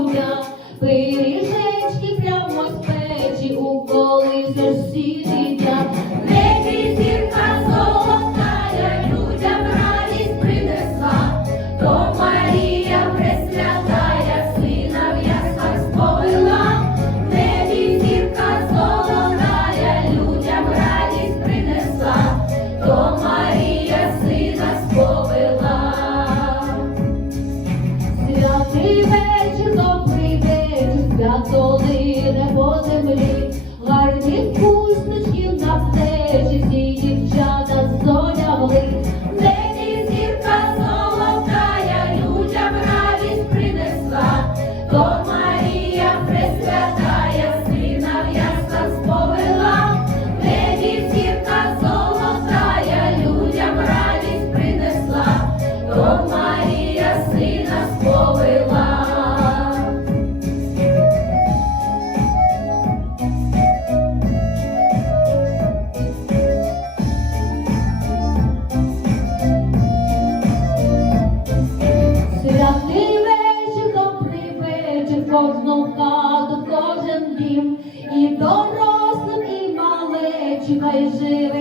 грудях, пиріжечки прямо з печі, у колись сіти. долине по землі, гарні пусть кожну хату, кожен дім, і дорослим, і малечі хай живе.